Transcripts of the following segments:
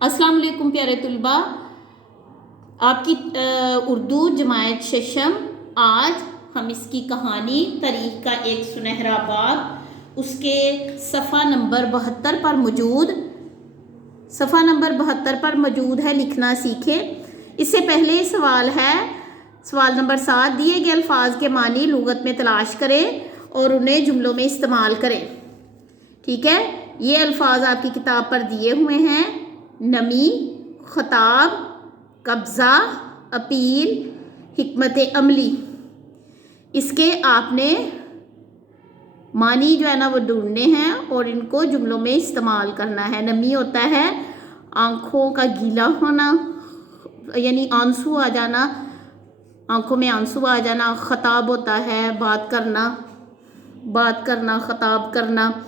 अस्सलाम वालेकुम प्यारे तुलबा, आपकी उर्दू जमायत शशम। आज हम इसकी कहानी तारीख का एक सुनहरा बाब उसके सफ़ा नंबर 72 पर मौजूद है लिखना सीखें। इससे पहले सवाल है, सवाल नंबर 7, दिए गए अल्फाज के मानी लुगत में तलाश करें और उन्हें जुमलों में इस्तेमाल करें। ठीक है, ये अल्फाज आपकी किताब पर दिए हुए हैं। नमी, खताब, कब्ज़ा, अपील, हिकमत अमली। इसके आपने मानी जो है ना वो ढूंढने हैं और इनको जुमलों में इस्तेमाल करना है। नमी होता है आँखों का गीला होना, यानी आंसू आ जाना, आँखों में आंसू आ जाना। खताब होता है बात करना, खताब करना।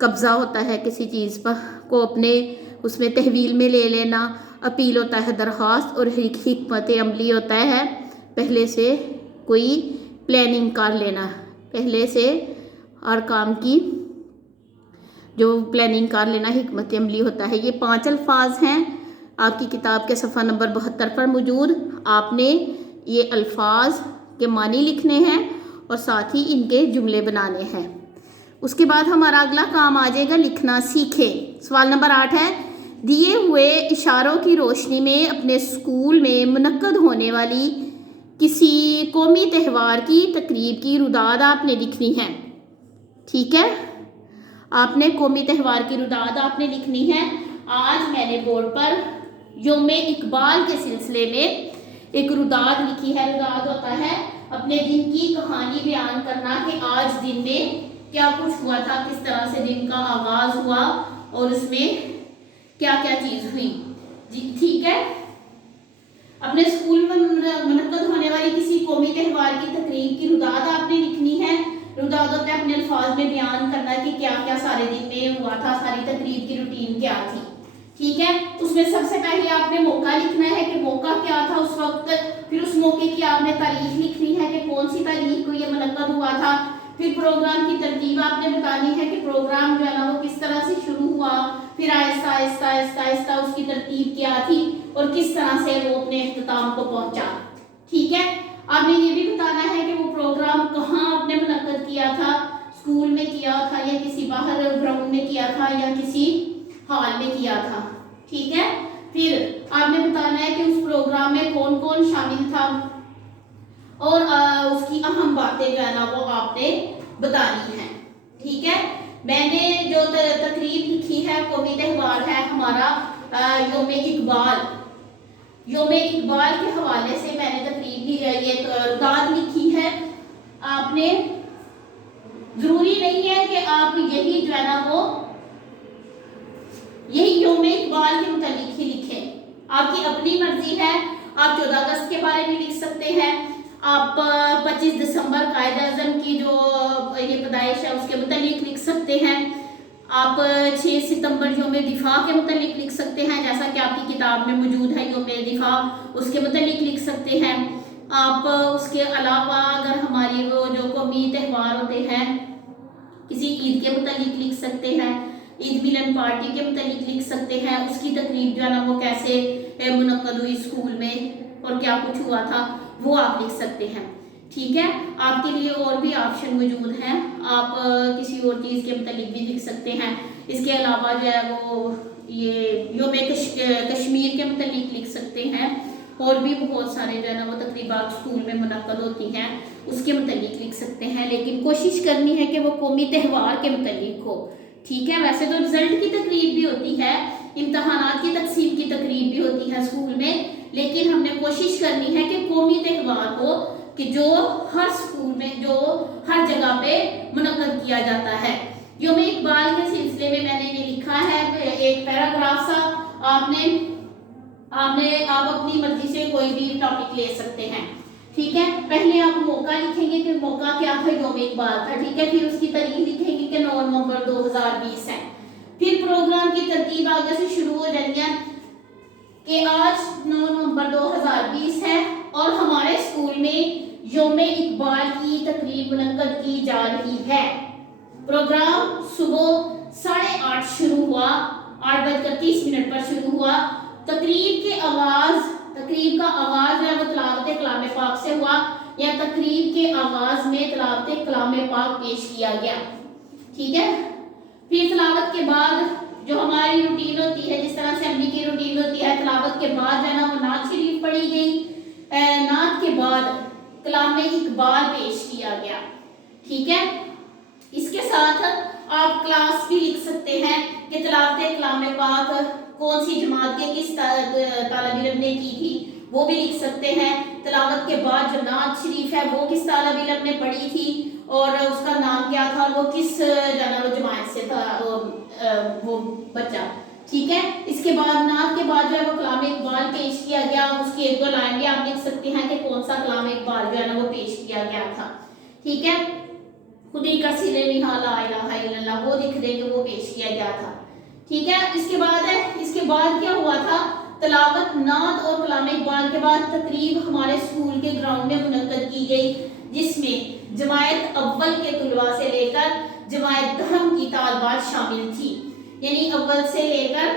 कब्ज़ा होता है किसी चीज़ पर को अपने उसमें तहवील में ले लेना। अपील होता है दरख्वास्त, और हिकमत अमली होता है पहले से कोई प्लानिंग कर लेना, पहले से हर काम की जो प्लानिंग कर लेना हिकमत अमली होता है। ये 5 अल्फाज हैं आपकी किताब के सफ़ा नंबर 72 पर मौजूद। आपने ये अल्फाज के मानी लिखने हैं और साथ ही इनके जुमले बनाने हैं। उसके बाद हमारा अगला काम आ जाएगा लिखना सीखें। सवाल नंबर 8 है, दिए हुए इशारों की रोशनी में अपने स्कूल में मुनक्कद होने वाली किसी कौमी त्यौहार की तकरीब की रुदाद आपने लिखनी है। ठीक है, आपने कौमी त्यौहार की रुदाद आपने लिखनी है। आज मैंने बोर्ड पर यौम इकबाल के सिलसिले में एक रुदाद लिखी है। रुदाद होता है अपने दिन की कहानी बयान करना कि आज दिन में क्या कुछ हुआ था, किस तरह से दिन का आगाज हुआ और उसमें क्या क्या चीज़ हुई। जी ठीक है, अपने स्कूल में मुनक्कद होने वाली किसी कौमी त्यौहार की तकरीब की रुदाद आपने लिखनी है। रुदाद होता है अपने अल्फाज में बयान करना कि क्या क्या सारे दिन में हुआ था, सारी तकरीब की रूटीन क्या थी। ठीक है, उसमें सबसे पहले आपने मौका लिखना है कि मौका क्या था उस वक्त। फिर उस मौके की आपने तारीख लिखनी है कि कौन सी तारीख को ये मुनक्कद हुआ था। फिर प्रोग्राम की तरतीब आपने बतानी है कि प्रोग्राम जो है ना वो किस तरह से शुरू हुआ, फिर आहिस्ता आहिस्ता आहिस्ता आहिस्ता उसकी तरतीब क्या थी और किस तरह से वो अपने इख्तिताम को पहुंचा। ठीक है, आपने ये भी बताना है कि वो प्रोग्राम कहाँ आपने मुनक्कद किया था, स्कूल में किया था या किसी बाहर ग्राउंड में किया था या किसी हॉल में किया था। ठीक है, फिर आपने बताना है कि उस प्रोग्राम में कौन कौन शामिल था और उसकी अहम बातें जो है ना वो आपने बतानी है। ठीक है, मैंने जो तकरीब लिखी है कौमी त्यौहार है हमारा यौम इकबाल। यौम इकबाल के हवाले से मैंने तकरीब ये रुदाद लिखी है। आपने जरूरी नहीं है कि आप यही जो है ना वो यही यौम इकबाल के मुतालिक ही लिखें, आपकी अपनी मर्जी है। आप 14 अगस्त के बारे में लिख सकते हैं, आप 25 दिसंबर कायद-ए-आज़म की जो ये पैदाइश है उसके मुतालिक लिख सकते हैं। आप 6 सितंबर यौम दिफा के मुतालिक लिख सकते हैं, जैसा कि आपकी किताब में मौजूद है यौम दिफा, उसके मुतालिक लिख सकते हैं। आप उसके अलावा अगर हमारी वो जो कौमी त्यौहार होते हैं किसी ईद के मुतालिक लिख सकते हैं, ईद मिलन पार्टी के मुतालिक लिख सकते हैं, उसकी तकरीब जो है ना वो कैसे मुनक्कद हुई स्कूल में और क्या कुछ हुआ था वो आप लिख सकते हैं। ठीक है, आपके लिए और भी ऑप्शन मौजूद हैं, आप किसी और चीज़ के मुतालिक भी लिख सकते हैं। इसके अलावा जो है वो ये यौम कश्मीर के मुतालिक लिख सकते हैं, और भी बहुत सारे जो है ना वो तकरीबात स्कूल में मुनक्कद होती हैं उसके मुतालिक लिख सकते हैं, लेकिन कोशिश करनी है कि वो कौमी त्यौहार के मुतालिक हो। ठीक है, वैसे तो रिजल्ट की तकरीब भी होती है, इम्तहानात की तकसीम की तकरीब भी होती है स्कूल में, लेकिन हमने कोशिश करनी है कि कौमी त्यौहार हो कि जो हर स्कूल में जो हर जगह पे मुनक्कद किया जाता है। यौम इकबाल के सिलसिले में मैंने ये लिखा है एक पैराग्राफ सा। आप अपनी मर्जी से कोई भी टॉपिक ले सकते हैं। ठीक है, पहले आप मौका लिखेंगे कि मौका क्या था, यौम इकबाल था। ठीक है, फिर उसकी तारीख लिखेंगे कि 9 नवंबर 2020 है। फिर प्रोग्राम की तरतीब आगे से शुरू हो जाएगी कि आज 9 नवंबर 2020 है और हमारे स्कूल में यौम इकबाल की तकरीब मुनक्कद की जा रही है। प्रोग्राम सुबह 8:30 शुरू हुआ 8:30 پر شروع ہوا. تقریب کا آغاز ہے وہ تلاوت کلام پاک سے ہوا یا تقریب کے آغاز میں تلاوت کلام پاک پیش کیا گیا. ٹھیک ہے. پھر تلاوت کے بعد جو ہماری روٹین ہوتی ہے، جس طرح سے اسمبلی کی روٹین ہوتی ہے، تلاوت کے بعد جو ہے نا وہ نعت شریف پڑھی گئی. نعت کے بعد کلام اقبال پیش کیا گیا. ٹھیک ہے. اس کے ساتھ آپ کلاس بھی لکھ سکتے ہیں کہ تلاوت کلام پاک کون سی جماعت کے کس طالب علم نے کی تھی، وہ بھی لکھ سکتے ہیں. تلاوت کے بعد جو نعت شریف ہے وہ کس طالب علم نے پڑھی تھی اور اس کا نام کیا تھا، وہ کس جماعت سے تھا وہ بچہ. ٹھیک ہے. اس کے بعد نعت کے بعد جو ہے وہ کلام اقبال پیش کیا گیا. اس کی 1-2 لائن بھی آپ لکھ سکتے ہیں کہ کون سا کلام اقبال جو ہے نا وہ پیش کیا گیا تھا. ٹھیک ہے. خودی کا سلے نہا لا الہ الا اللہ وہ لکھ دیں کہ وہ پیش کیا گیا تھا. ٹھیک ہے. اس کے بعد کیا ہوا تھا، تلاوت نعت اور کلام اقبال کے بعد تقریب ہمارے اسکول کے گراؤنڈ میں منعقد کی گئی، جس میں جماعت اول کے طلباء سے لے کر جماعت دہم کی طالبات شامل تھی. یعنی اول سے لے کر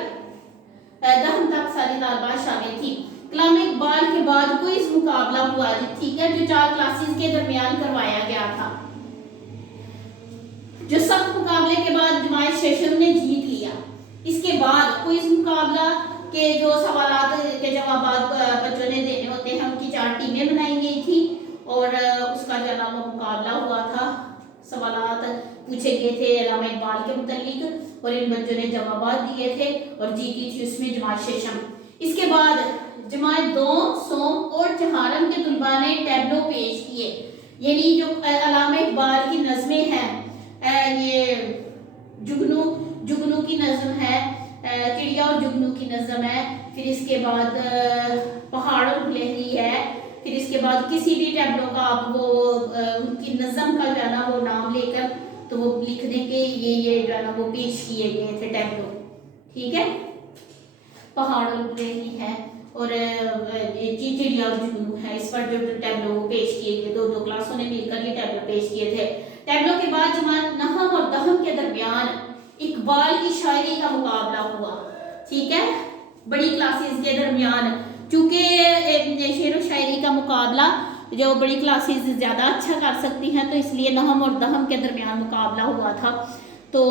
دہم تک ساری طالبات شامل تھی. کلام اقبال کے بعد کوئز مقابلہ ہوا. ٹھیک ہے. جو 4 کلاسز کے درمیان کروایا گیا تھا. جو سخت مقابلے کے بعد جماعت ششم نے جیت لیا. اس کے بعد کوئز مقابلہ کے جو سوالات کے جوابات بچوں نے دینے ہوتے ہیں ان کی 4 ٹیمیں بنائی گئی تھی اور اس کا جو ہے وہ مقابلہ ہوا تھا. سوالات پوچھے گئے تھے علامہ اقبال کے متعلق اور ان بچوں نے جوابات دیے تھے اور جیتی تھی اس میں جماعت ششم. اس کے بعد جماعت دوم، سوم اور چہارم کے طلباء نے ٹیبلو پیش کیے. یعنی جو علامہ اقبال کی نظمیں ہیں، یہ جگنو کی نظم ہے، چڑیا اور جگنو کی نظم ہے. پھر اس کے بعد پہاڑ اور گلہری ہے. پھر اس کے بعد کسی بھی ٹیبلو کا آپ وہ ان کی نظم کا جو ہے نا وہ نام لے کر تو وہ لکھ دیں کہ یہ جو ہے نا وہ پیش کیے گئے تھے ٹیبلو. ٹھیک ہے. پہاڑ اور گلہری ہے اور چڑیا اور جگنو ہے. اس پر جو ٹیبلو وہ پیش کیے گئے، 2 کلاسوں نے مل کر یہ ٹیبلو پیش کیے تھے. ٹیبلو کے بعد جماعت نہم اور دہم کے درمیان اقبال کی شاعری کا مقابلہ ہوا. ٹھیک ہے. بڑی کلاسز کے درمیان، چونکہ شعر و شاعری کا مقابلہ جو بڑی کلاسز زیادہ اچھا کر سکتی ہیں تو اس لیے نہم اور دہم کے درمیان مقابلہ ہوا تھا. تو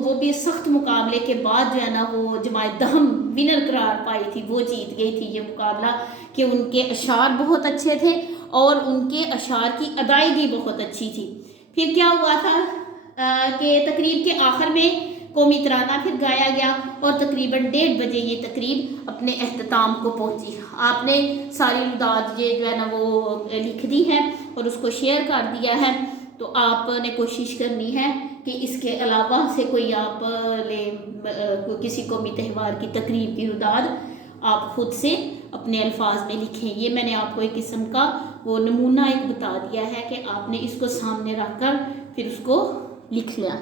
وہ بھی سخت مقابلے کے بعد جو ہے نا وہ جماعت دہم ونر قرار پائی تھی، وہ جیت گئی تھی یہ مقابلہ کہ ان کے اشعار بہت اچھے تھے اور ان کے اشعار کی ادائیگی بہت اچھی تھی. پھر کیا ہوا تھا کہ تقریب کے آخر میں قومی ترانہ پھر گایا گیا اور تقریباً 1:30 بجے یہ تقریب اپنے اختتام کو پہنچی. آپ نے ساری رداد یہ جو ہے نا وہ لکھ دی ہے اور اس کو شیئر کر دیا ہے. تو آپ نے کوشش کرنی ہے کہ اس کے علاوہ سے کوئی آپ کسی قومی تہوار کی تقریب کی رداد آپ خود سے اپنے الفاظ میں لکھیں. یہ میں نے آپ کو ایک قسم کا وہ نمونہ ایک بتا دیا ہے کہ آپ نے اس کو سامنے رکھ کر پھر اس کو لکھ لیا.